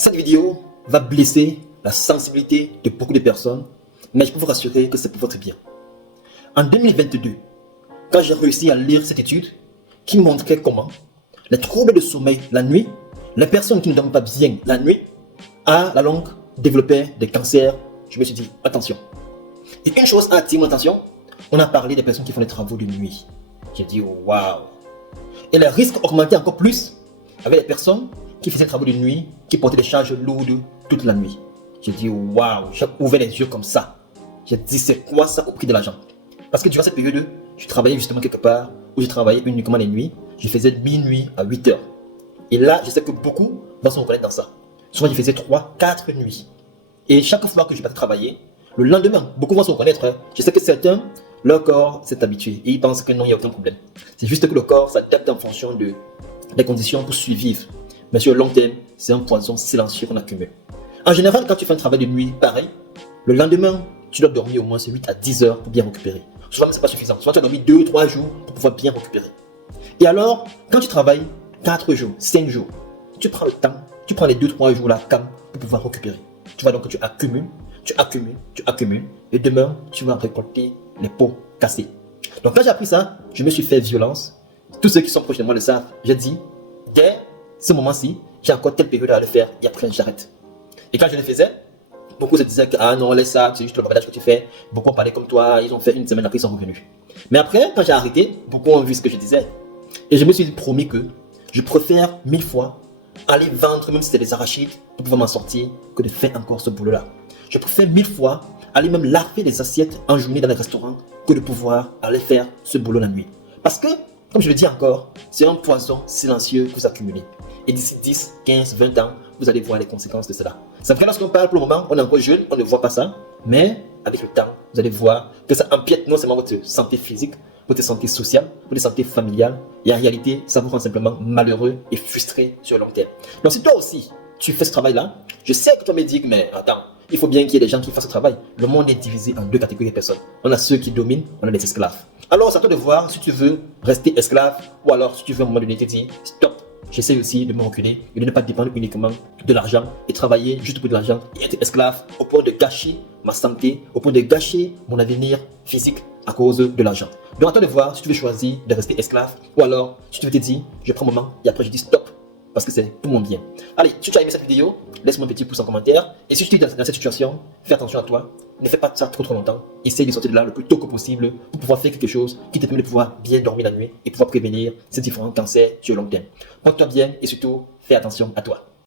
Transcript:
Cette vidéo va blesser la sensibilité de beaucoup de personnes, mais je peux vous rassurer que c'est pour votre bien. En 2022, quand j'ai réussi à lire cette étude qui montrait comment les troubles de sommeil la nuit, les personnes qui ne dorment pas bien la nuit, à la longue développaient des cancers, je me suis dit, attention. Et une chose a attiré mon attention, on a parlé des personnes qui font des travaux de nuit. J'ai dit, waouh. Et les risques augmentaient encore plus avec les personnes qui faisaient des travaux de nuit, qui portaient des charges lourdes toute la nuit. J'ai dit, waouh, j'ai ouvert les yeux comme ça. J'ai dit, c'est quoi ça au prix de l'argent? Parce que durant cette période, je travaillais justement quelque part où je travaillais uniquement les nuits. Je faisais de minuit à 8 heures. Et là, je sais que beaucoup vont se reconnaître dans ça. Souvent, je faisais 3, 4 nuits. Et chaque fois que je partais travailler, le lendemain, beaucoup vont se reconnaître. Je sais que certains, leur corps s'est habitué et ils pensent que non, il n'y a aucun problème. C'est juste que le corps s'adapte en fonction des conditions pour survivre. Mais sur le long terme, c'est un poison silencieux qu'on accumule. En général, quand tu fais un travail de nuit, pareil, le lendemain, tu dois dormir au moins 8 à 10 heures pour bien récupérer. Souvent, ce n'est pas suffisant. Souvent, tu as dormi 2 ou 3 jours pour pouvoir bien récupérer. Et alors, quand tu travailles 4 jours, 5 jours, tu prends le temps, tu prends les 2-3 jours là, calme, pour pouvoir récupérer. Tu vois donc que tu accumules, et demain, tu vas récolter les pots cassés. Donc quand j'ai appris ça, je me suis fait violence. Tous ceux qui sont proches de moi le savent. J'ai dit, dès ce moment-ci, j'ai encore telle période à le faire, et après j'arrête. Et quand je le faisais, beaucoup se disaient que ah non, laisse ça, c'est juste le bavardage que tu fais. Beaucoup ont parlé comme toi, ils ont fait une semaine après, ils sont revenus. Mais après, quand j'ai arrêté, beaucoup ont vu ce que je disais. Et je me suis promis que je préfère 1000 fois aller vendre, même si c'est des arachides, pour pouvoir m'en sortir, que de faire encore ce boulot-là. Je préfère 1000 fois aller même laver les assiettes en journée dans les restaurants que de pouvoir aller faire ce boulot la nuit. Parce que, comme je le dis encore, c'est un poison silencieux que vous accumulez. Et d'ici 10, 15, 20 ans, vous allez voir les conséquences de cela. C'est vrai, lorsqu'on parle pour le moment, on est encore jeune, on ne voit pas ça. Mais avec le temps, vous allez voir que ça empiète non seulement votre santé physique, votre santé sociale, votre santé familiale. Et en réalité, ça vous rend simplement malheureux et frustré sur le long terme. Donc si toi aussi, tu fais ce travail-là, je sais que toi me dis, mais attends, il faut bien qu'il y ait des gens qui fassent ce travail. Le monde est divisé en 2 catégories de personnes. On a ceux qui dominent, on a les esclaves. Alors c'est à toi de voir si tu veux rester esclave ou alors si tu veux à un moment donné te dire, stop. J'essaie aussi de me reculer et de ne pas dépendre uniquement de l'argent et travailler juste pour de l'argent et être esclave au point de gâcher ma santé, au point de gâcher mon avenir physique à cause de l'argent. Donc à toi de voir si tu veux choisir de rester esclave ou alors si tu veux te dire je prends un moment et après je dis stop parce que c'est pour mon bien. Allez, si tu as aimé cette vidéo, laisse-moi un petit pouce en commentaire et si tu es dans cette situation, fais attention à toi, ne fais pas ça trop longtemps, essaye de sortir de là le plus tôt que possible pour pouvoir faire quelque chose qui te permet de pouvoir bien dormir la nuit et pouvoir prévenir ces différents cancers sur le long terme. Porte-toi bien et surtout, fais attention à toi.